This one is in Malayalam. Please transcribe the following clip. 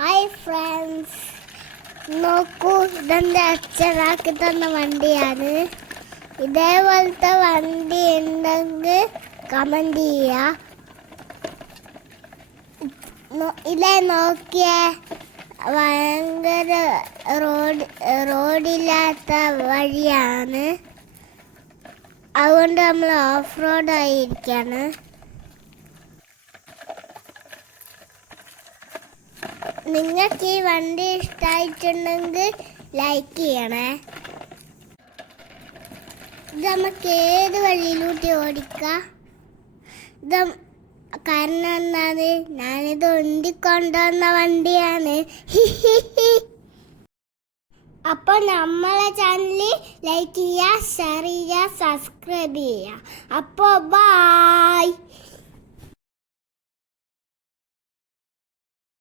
ഹായ് ഫ്രണ്ട്സ്, നോക്കൂ, ഇതെൻ്റെ അച്ഛനാക്കി തന്ന വണ്ടിയാണ്. ഇതേപോലത്തെ വണ്ടി ഉണ്ടെങ്കിൽ കമൻറ്റ് ചെയ്യുക. ഇതേ നോക്കിയേ, ഭയങ്കര റോഡില്ലാത്ത വഴിയാണ്. അതുകൊണ്ട് നമ്മൾ ഓഫ് റോഡായിരിക്കാണ്. നിങ്ങൾക്ക് ഈ വണ്ടി ഇഷ്ടമായിട്ടുണ്ടെങ്കിൽ ലൈക്ക് ചെയ്യണേ. ഇത് നമുക്ക് ഏത് വഴിയിലൂട്ടി ഓടിക്കാം. ഇത് കാരണം എന്താണ്, ഞാനിത് ഒണ്ടിക്കൊണ്ടുവന്ന വണ്ടിയാണ്. അപ്പോൾ നമ്മളെ ചാനൽ ലൈക്ക് ചെയ്യുക, ഷെയർ ചെയ്യുക, സബ്സ്ക്രൈബ് ചെയ്യുക. അപ്പോൾ ബൈ.